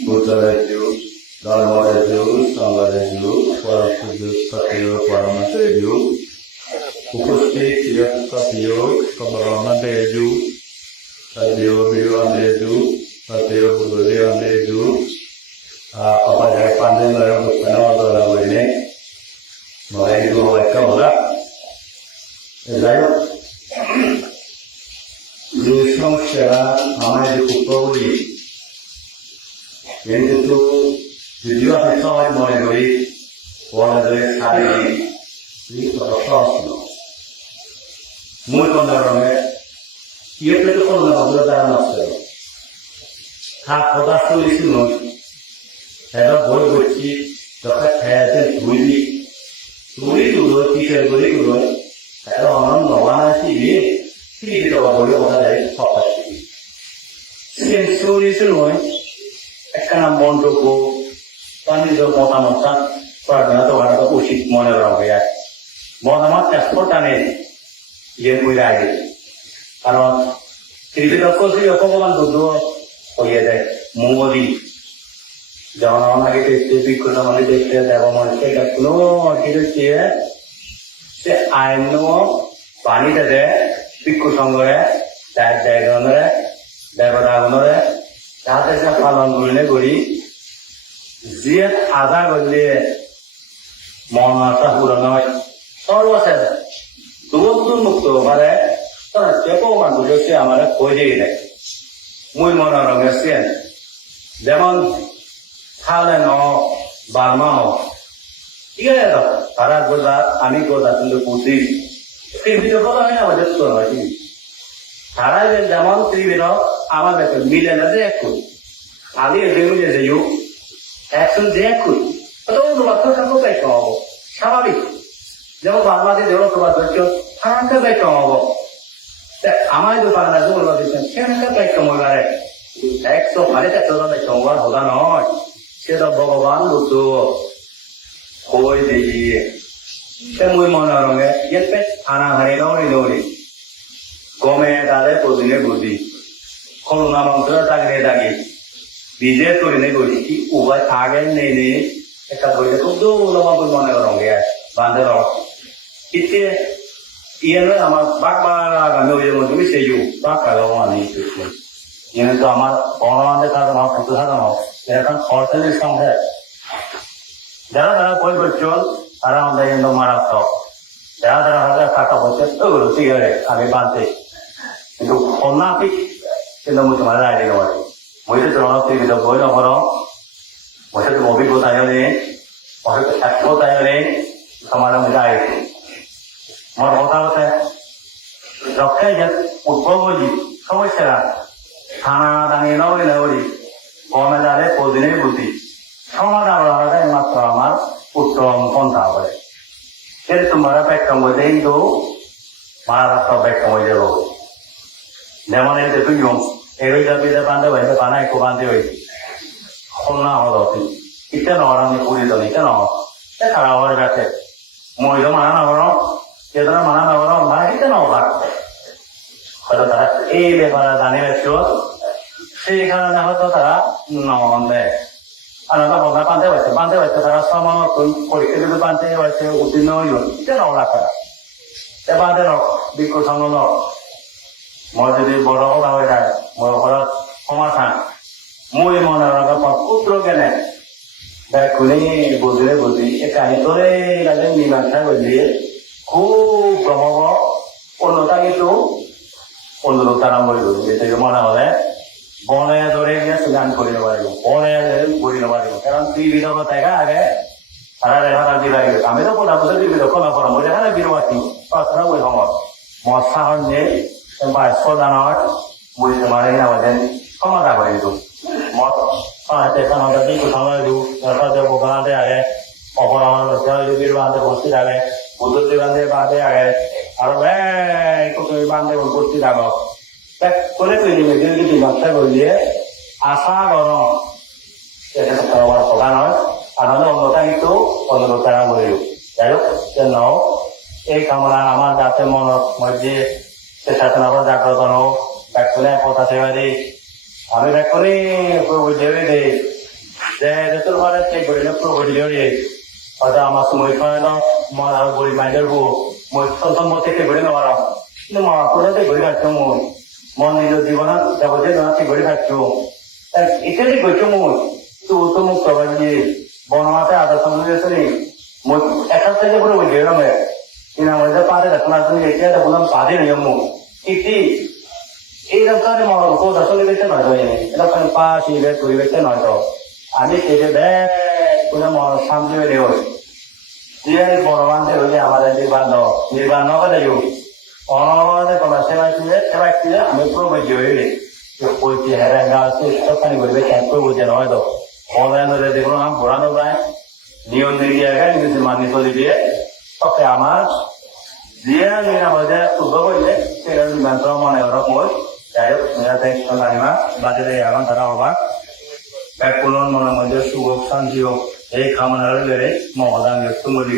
Buddha-raju, Dharma-raju, Sangha-raju, Swarasaju, Satyo, Paramata-raju, Upasti, Tiyak, Satyo, Kabarama-raju, Satyo, Biwan-raju, Satyo, Buddha-raju, apa yang pandai dalam berkenal dalam ini, mulai itu mereka berap. Jadi, di semua nama itu kupoli, yang itu video apa mulai dari hari ini terus mulai dari ia itu kalau nak berada master, hak kota tulis itu. Ada boy bocil, dapat hasil tulis dulu, tiga dulu, kalau orang lawan sih, tidak boleh orang dari apa sih. Sensori semua, karena mondoko, pani itu mata-mata, pada itu ada usit mana orang kaya, mata-mata eksportane, yang mulai, kalau tidak kau sih aku kan dulu, oh ya deh, mudi. Jangan orang kita ikut nama kita, dewa manusia kita kuno, kita cie, se aino, pani tade, ikut sanggore, daerah daerah, jatuh se palang gulne guri, ziat ada gulne, mana sah urang, semua saya, dua mukto, mana, terus siapa orang tu jadi amara koi jadi, mui mana orang kesian, zaman Thailand or Burma, iya tak? Para goda, ani goda tu putih. Video kalau ni apa jadi tu lagi? Thailand zaman video, amat betul. Milen ada ekor. Ali video jadi you, action jadi ekor. Atau tu waktu kamu baik kau, sama bi. Zaman Burma di zaman tu waktu tu, orang tu baik kau. Amai tu pada tu orang tu, siapa baik kau mulai. Ekso hari tak tu baik kau orang hoda noy. Kita Bhagavan butuh koi deji, kita mui mana orangnya, ya pet anak hari nori, kome ada posisinya budi, kalau nama orang tak ada lagi, bijak tu ini budi, ubah agen ini, kita boleh tu dulu nama pun mana orangnya, bandar orang, itu, ia ni nama bak kami orang tu mesti ju, bak kalau orang itu, ini tu amat orang ada kalau orang itu ada mau. Mereka hotel Islam है ज़्यादा कोई बच्चों आराम से इन लोग मारा तो ज़्यादा हज़ार काका बच्चे तो रुचि है आगे बांधते तो होना भी इन लोग मुझे मारा आएगा मुझे तो लोग तीन तो कोई ना करो मुझे तो मोबी को ताया नहीं मुझे तो एक्स को ताया नहीं हमारा मुझे आए मर होता है रखे जब उत्पन्न हो जी समझ चला खाना दाने ना हो কমে যাবে প্রতিদিনে বুঝি সমাধান হওয়াটা মাত্র আমার উত্তম পন্থা হবে সেটা তোমরা ব্যাখ্যা মধ্যে কিন্তু মারাত্মক ব্যাখ্যা মধ্যে যাবো যেমন এই যে তুই এই যাবিতে বান্ধে হয়েছে বানাই কো বান্ধে হয়েছে খুলনা হলো তুই ইটা নরম পুরি তো ইটা নয় খারাপ হওয়ার কাছে মহিলা মানা না করো চেতনা মানা না করো মানে ইটা নয় হয়তো তারা এই ব্যাপারে জানিয়ে রাখছো সেই কারণে হয়তো তারা নমন দেয় আর আমরা বান্ধে হয়েছে তারা সমান পরীক্ষা যদি বান্ধে হয়েছে উত্তীর্ণ হইল এটা নলা করা এ বান্ধে বিক্ষ সংগ্রহ মই যদি বড় কথা হয়ে যায় বড় ঘৰত সমাধান মই মনে পুত্র কেনে খুলি বুজিলে বুজি এই কাহিনীটোৰে লাগে মীমাংসা কৰিলে খুব গম অন্যতা কিন্তু অন্যতা আৰম্ভ কৰিব যেতিয়াকে মনে হলে বনে ধরে গিয়ে গান করিতে পারিব বনে করিতে পারিব কারণ টিভির কথা আগে সারা রেখা দিলে আমি তো কোথা বছর টিভি দখল করা মই দেখা নাই বিরবাতি পাঁচটা ওই সময় মশা হচ্ছে বাইশ জানুয়ার বুঝতে পারি না আমাদের সমাধা করে দিত মত তেখানতে দি কোথাও দিও তারপরে বোকাতে আগে অপরাধ যদি বাঁধে বসতে থাকে বুদ্ধি বাঁধে বাঁধে আগে আর বাঁধে বসতে থাকো কোনে তুই যদি ব্যবসা করলে আশা করো এটা প্রধান হয় আর অন্যটা কিন্তু অন্যতা করিল যাই হোক যেন এই কামনা আমার যাতে মনত মধ্যে চেতনা জাগ্রত হোক ব্যাকুলে কথা সেবা দিই আমি ব্যাকুলে বুঝে দিই তোর মানে চেক করে না পুরো বলি হয়তো আমার সময় হয় না মা বলি মাইন্ডের বউ মই সন্তান মতে চেক করে নেওয়ার কিন্তু মা করে চেক করে রাখছো মই মন নিজ জীবন যাবতীয় না চেক করে রাখছো ইত্যাদি করছো মই তো মুক্ত বাজিয়ে বনমাতে আদা সময় মই একার থেকে পুরো বলি এরমে কিনা আমাদের পারে এখন আসলে এটা বললাম পারে নিয়ম ইতি এইরকম মনে কোথা আসলে বেঁচে নয় এরকম পাশ ইলে তুই বেঁচে নয় তো আমি কেটে দেয় কোনো মন শান্তি বেড়ে ওই দিয়ে বড়মানদের হলে আমাদের নির্বাণ নগরে যাই অনবাদে তোমার সেবা ছিল আমি পুরো বুঝি হইলে ওই চেহারা গাছ সবখানি করবে ক্যাম্পে বুঝে নয় তো অনলাইন ধরে দেখুন আমার ঘোরানো যায় নিয়ম দিয়ে জায়গায় নিজে মানি চলে দিয়ে তবে আমার দিয়ে আমাদের শুভ করলে সেটা নিয়ন্ত্রণ মনে ওরকম যাই হোক মেয়েরা জানিমা বাজারে এখন তারা অবাক এক পুনর মনের মধ্যে সুখ শান্তি হোক এই কামনার বেড়ে মহদান ব্যক্ত মরি